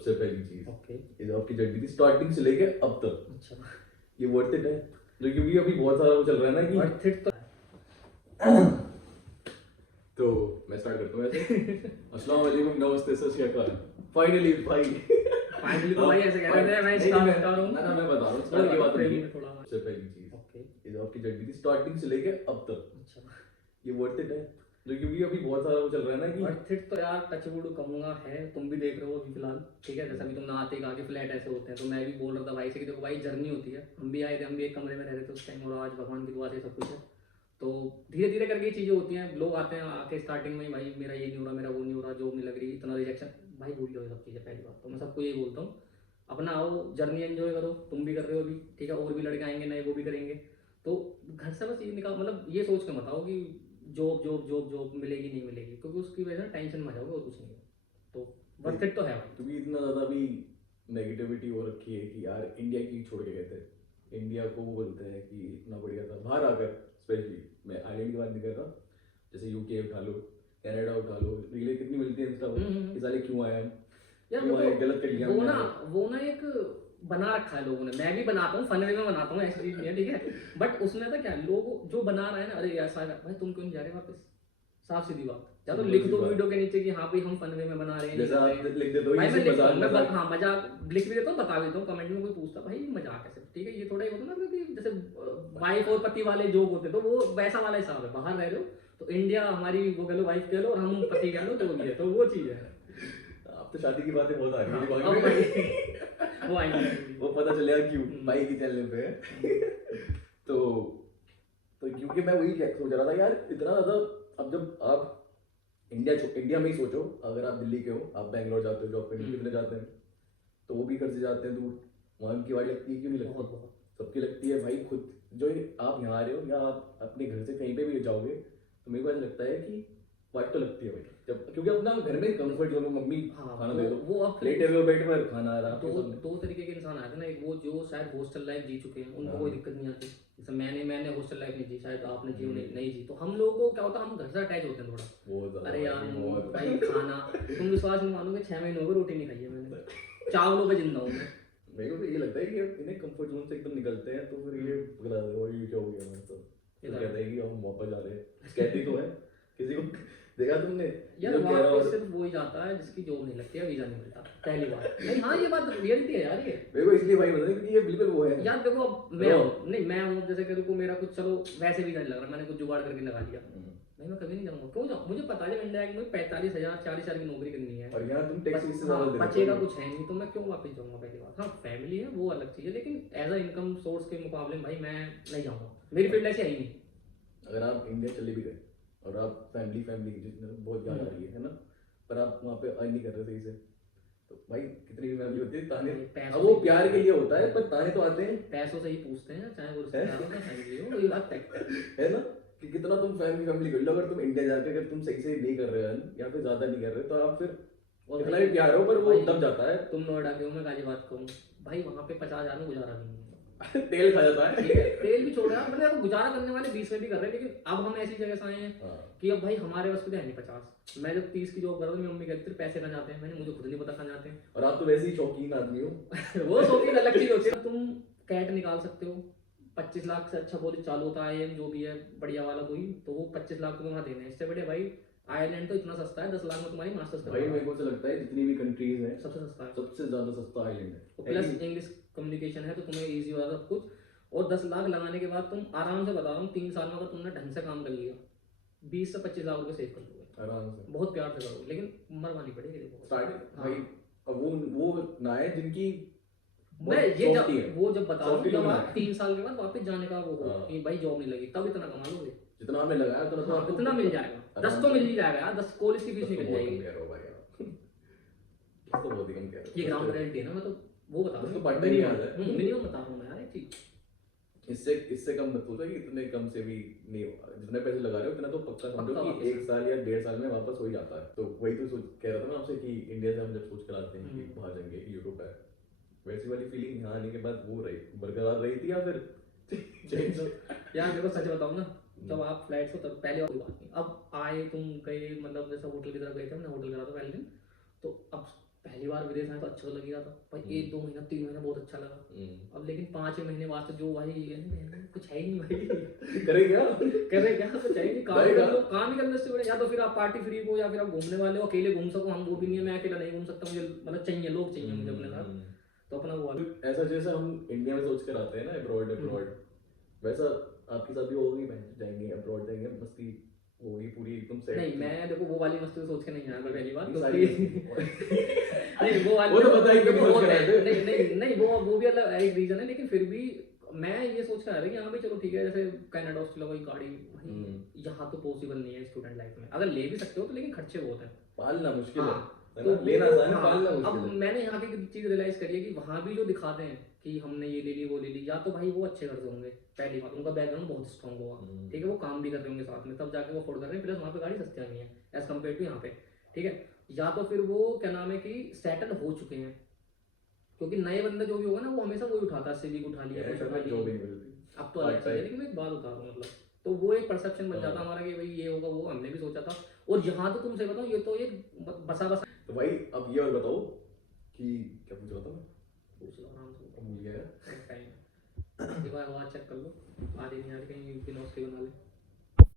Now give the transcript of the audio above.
सबसे पहली चीज ओके। ये जो आपकी जर्नी थी स्टार्टिंग से लेके अब तक, अच्छा, ये वर्थ इट है? जो क्योंकि अभी बहुत सारा वो चल रहा है ना कि वर्थ इट तो तो मैं स्टार्ट करता हूँ ऐसे। अस्सलाम वालेकुम, नमस्ते, सत श्री अकाल। फाइनली भाई फाइनली तो भाई ऐसे कह रहे थे मैं नहीं, स्टार्ट मैं कर रहा हूँ ना मैं बता रहा हूँ थोड़ा स्टार्ट की बात फ्रेम नहीं में है। थोड़ा। सबसे पहली चीज ओके। ये जो आपकी जर्नी थी स्टार्टिंग से लेके अब तक, अच्छा, ये वर्थ इट है? जो क्योंकि अभी बहुत सारा वो चल रहा है ना कि वर्थ इट तो यार टचवुड कहूंगा है। तुम भी देख रहे हो अभी फिलहाल, ठीक है, जैसा भी तुम नहाते कहा कि फ्लैट ऐसे होते हैं, तो मैं भी बोल रहा था भाई से कि देखो भाई जर्नी होती है। हम भी आए थे, हम भी एक कमरे में रह रहे थे उस टाइम, और आज भगवान की दुआ से सब कुछ है। तो धीरे धीरे करके ये चीजें होती हैं। लोग आते हैं आके स्टार्टिंग में ही, भाई मेरा ये नहीं हो रहा, मेरा वो नहीं हो रहा, जॉब नहीं लग रही, इतना रिजेक्शन। भाई भूल जाओ ये सब चीजें। पहली बात तो मैं सबको यही बोलता हूँ, अपना आओ, जर्नी एंजॉय करो। तुम भी कर रहे हो अभी, ठीक है, और भी लड़के आएंगे नए, वो भी करेंगे। तो घर से बस ये निकाल, मतलब ये सोच के मत आओ कि जॉब जॉब जॉब जॉब मिलेगी नहीं मिलेगी, क्योंकि उसकी वजह से टेंशन में आ जाओगे और कुछ नहीं है। तो वर्थ इट तो है भाई। क्योंकि इतना ज्यादा भी नेगेटिविटी हो रखी है कि यार इंडिया की छोड़ के गए थे। इंडिया को वो बोलते हैं कि इतना बढ़िया था बाहर आकर, स्पेशली मैं आइलैंड की बात नहीं कर रहा, जैसे यूके उठा लो, कनाडा उठा लो, रीलें कितनी मिलती है इंस्टा पर कि साले क्यों आए हम, यार क्यों आए, देखो, गलत कर लिया वो हमने ना यहाँ वो ना एक बना रखा है लोगों ने। मैं भी बनाता हूँ, फन वे में बनाता हूँ, ऐसी चीज नहीं है, ठीक है। बट उसमें तो क्या है, लोग जो बना रहे हैं ना, अरे ऐसा है भाई, तुम क्यों नहीं जा रहे वापस? साफ सीधी बात। या तो सिंपल लिख सी दो बात। वीडियो के नीचे कि हाँ भाई हम फन वे में बना रहे हैं, जैसा नहीं आप कर रहे हैं। लिख देते हो भाई ये मैं सिर्फ लिखता मजाक हूँ, मैं मजाक। हाँ मजाक लिख भी देता हूँ, बता देता हूँ। कमेंट में कोई पूछता भाई मजाक कैसे, ठीक है, ये थोड़ा ही होता ना, क्योंकि जैसे वाइफ और पति वाले जोक होते, तो वो वैसा वाला हिसाब है। बाहर रह रहे हो तो इंडिया हमारी वो कह लो, वाइफ कह लो, और हम पति कह लो, तो ये तो वो चीज है। आप तो शादी की बातें बहुत आ रही है हाँ, दिमाग अब में। भाई वो आएंगे वो पता चलेगा क्यों भाई की चैनल पे है। तो क्योंकि मैं वही सोच रहा था यार, इतना ज्यादा। अब जब आप इंडिया में ही सोचो, अगर आप दिल्ली के हो, आप बैंगलोर जाते हो जॉब करने, कितने जाते हैं, तो वो भी घर से जाते हैं दूर, वहाँ की वाट लगती है, क्यों नहीं लगती? बहुत बहुत सबकी लगती है भाई। खुद जो आप यहाँ आ रहे हो या आप अपने घर से कहीं पे भी जाओगे, तो मेरे को ऐसा लगता है कि वाट तो लगती है भाई, जब क्योंकि अपना घर में कंफर्ट जोन में मम्मी हाँ, खाना दे दो, वो अब लेटे हुए बेड पर खाना आ रहा है आपके दो सामने। दो तरीके के इंसान आते हैं ना। एक वो जो शायद हॉस्टल लाइफ जी चुके हैं, उनको हाँ। कोई दिक्कत नहीं आती। जैसे मैंने हॉस्टल लाइफ नहीं जी, शायद आपने जी नहीं जी। तो हम लोगों को क्या होता है, हम घर से अटैच होते हैं थोड़ा। बहुत ज्यादा अरे यार भाई, बहुत। भाई खाना, तुम विश्वास नहीं मानोगे, 6 महीने हो गए रोटी नहीं खाई है मैंने। चावलों पे जिंदा हूँ मैं। मेरे को तो ये लगता है कि यार इन्हें कंफर्ट जोन से एकदम निकलते हैं, तो फिर ये पकड़ा दे, और ये क्या हो गया मेरे साथ, तो कहता है कि हम वापस जा रहे हैं, कहती तो है किसी को। देखा तुमने यार जो कह वहाँ रहा पे और सिर्फ वही जाता है जिसकी जॉब नहीं लगती है, वीजा नहीं मिलता, पहली बात। नहीं हाँ, ये बात रियलिटी है यार ये। मेरे को इसलिए भाई बता क्योंकि ये बिल्कुल वो है यार देखो, अब मैं हूँ नहीं, मैं हूँ जैसे कि मेरा कुछ, चलो वैसे भी नहीं लग रहा, मैंने कुछ जुगाड़ करके लगा लिया, नहीं मैं कभी नहीं जाऊंगा। क्यों जाऊँ? मुझे पता है जब इंडिया में 45,000 40,000 की नौकरी करनी है, और यहाँ तुम टैक्स इससे हाँ, ज्यादा दे रहे हो। बचेगा कुछ है नहीं, तो मैं क्यों वापस जाऊंगा? पहली बात, हाँ फैमिली है वो अलग चीज़ है, लेकिन एज अ इनकम सोर्स के मुकाबले में भाई मैं नहीं जाऊंगा। मेरी फील्ड ऐसी है ही नहीं। अगर आप इंडिया चले भी गए और आप फैमिली की जितने बहुत याद आ रही है ना, पर आप वहाँ पे अर्न नहीं कर रहे सही से, तो भाई कितनी भी फैमिली होती है, ताने पैसों अब वो से- प्यार के लिए होता है, पर ताने तो आते हैं, पैसों से ही पूछते हैं, चाहे वो रिश्तेदार हो चाहे फैमिली हो, वही बात है। है ना, कि कितना तुम फैमिली कर लो। अगर तुम इंडिया जाके अगर तुम सही से नहीं कर रहे अर्न या फिर ज्यादा नहीं कर रहे, तो आप फिर और कितना भी प्यार हो पर वो भाई, दब जाता है। तुम नोएडा के हो, मैं गाजियाबाद का हूँ भाई, वहाँ पे 50,000 में गुजारा भी नहीं है। तेल खा जाता है। ठीक है, तेल भी छोड़ यार, मतलब गुजारा करने वाले 20 में भी कर रहे हैं, लेकिन अब हम ऐसी जगह से आए हैं हाँ। कि अब भाई हमारे बस पे है नहीं 50। मैं जब 30 की जॉब कर रहा था, मेरी मम्मी कहती थी पैसे कहाँ जाते हैं, मैंने मुझे खुद नहीं पता कहाँ जाते हैं। और आप तो वैसे ही शौकीन आदमी हो। वो शौकीन अलग चीज होती है। तुम कैट निकाल सकते हो, 25 लाख से अच्छा कॉलेज चालू होता है जो भी है बढ़िया वाला कोई, तो वो 25 लाख तुम्हें वहाँ देने हैं। इससे बड़े भाई आयरलैंड तो इतना सस्ता है, 10 लाख में तुम्हारी मास्टर्स भाई मेरे को ऐसा लगता है जितनी भी कंट्रीज हैं सबसे सस्ता है, सबसे ज्यादा सस्ता आइलैंड है। प्लस इंग्लिश कम्युनिकेशन है, तो तुम्हें ईजी हो जाता सब कुछ। और 10 लाख लगाने के बाद तुम आराम से, बता रहा हूँ, 3 साल में अगर तुमने ढंग से काम कर लिया, 20 से 25 लाख रुपए सेव कर लोगे आराम से, बहुत प्यार से करो, लेकिन मरवानी पड़ेगी देखो स्टार्टिंग हाँ। भाई। अब वो ना है जिनकी मैं ये softy है। वो जब बता रहा हूँ, Softy जब लोग आप हैं। 3 साल के बाद वापस जाने का वो हो हाँ। कि भाई जॉब नहीं लगी, तब इतना कमा लोगे, जितना हमने लगाया उतना तो हाँ, आपको उतना मिल जाएगा। 10 तो मिल ही जाएगा यार, 10 कॉलेज की फीस निकल जाएगी। कह रहे हो भाई आप। 10 तो बहुत ही कम कह रहे हो। ये ग्राउंड रियलिटी है ना, मैं तो वो बता रहा उसको हूँ, part time याद है। मिनिमम बता रहा हूँ मैं यार एक चीज। इससे कम मत सोचो कि इतने कम से भी नहीं होगा। जितने पैसे लगा रहे हो उतना तो पक्का समझो पक्का कि वापस 1 साल या 1.5 साल में वापस हो ही जाता है। तो वही तो कह रहा था मैं आपसे कि इंडिया से हम जब सोच कर आते हैं कि बाहर जाएंगे यूरोप है, वैसी वाली फीलिंग यहाँ आने के बाद वो रही बरकरार रही थी या फिर चेंज? यार देखो सच बताऊँ ना, जब आप फ्लाइट हो तब पहले कोई बात नहीं, अब आए तुम गए, मतलब जैसा होटल की तरफ गए थे, हमने होटल करा था पहले दिन, तो अब पहली बार विदेश आया तो अच्छा तो लगेगा था भाई, 1-2 महीना 3 महीना बहुत अच्छा लगा। अब लेकिन 5 महीने बाद जो भाई कुछ है ही नहीं भाई। करे क्या? करे क्या, कुछ है ही नहीं, काम भाई कर लो, काम ही करने से बड़े, या तो फिर आप पार्टी फ्री हो या फिर आप घूमने वाले हो, अकेले घूम सको, हम वो भी नहीं है, मैं अकेला नहीं घूम सकता, मुझे मतलब चाहिए, लोग चाहिए मुझे अपने साथ, तो अपना वो वाला। ऐसा जैसा हम इंडिया में सोच कर आते हैं ना अब्रॉड अब्रॉड, वैसा आपके साथ भी होगी, बहन जाएंगे अब्रॉड, जाएंगे मस्ती होगी पूरी एकदम सेट। नहीं मैं देखो वो वाली मस्ती तो सोच के नहीं आया मैं पहली बार, ये तो सारी नहीं वो वाली वो तो पता ही क्यों वो सोच के है, आए थे। नहीं नहीं नहीं वो भी अलग एक रीजन है, लेकिन फिर भी मैं ये सोच के आ रहा कि यहाँ भी चलो ठीक है, जैसे कनाडा ऑस्ट्रेलिया वही गाड़ी भाई, यहाँ तो पॉसिबल नहीं है स्टूडेंट लाइफ में, अगर ले भी सकते हो तो लेकिन खर्चे बहुत हैं, पालना मुश्किल है, हाँ, है तो ना? लेना आसान है, हाँ, पालना अब मुश्किल है। मैंने यहाँ की चीज रियलाइज करी है कि वहाँ भी जो दिखाते हैं कि हमने ये ले ली वो ले ली, या तो भाई वो अच्छे घर से होंगे, पहली बात उनका बैकग्राउंड बहुत स्ट्रॉन्ग होगा, ठीक है, वो काम भी कर रहे होंगे साथ में, तब जाके वो अफोर्ड कर रहे हैं, प्लस वहाँ पे गाड़ी सस्ती नहीं है एज कम्पेयर टू यहाँ पे, ठीक है, या तो फिर वो क्या नाम है कि सेटल हो चुके हैं, क्योंकि नए बंदे जो भी होगा ना वो हमेशा वही उठाता है, सिविक उठा लिया, कुछ उठा जो भी लिया, मिलती अब तो अलग चीज़ है, लेकिन मैं एक बात बता रहा हूँ मतलब, तो वो एक परसेप्शन बन जाता हमारा कि भाई ये होगा, वो हमने भी सोचा था, और यहाँ तो तुमसे बताऊँ ये तो एक बसा बसा। तो भाई अब ये और बताओ कि क्या पूछ रहा था मैं, पूछ लो आराम से, भूल गया यार। टाइम एक बार आवाज़ चेक कर लो, आ रही नहीं आ रही, कहीं बिना उसके बना ले।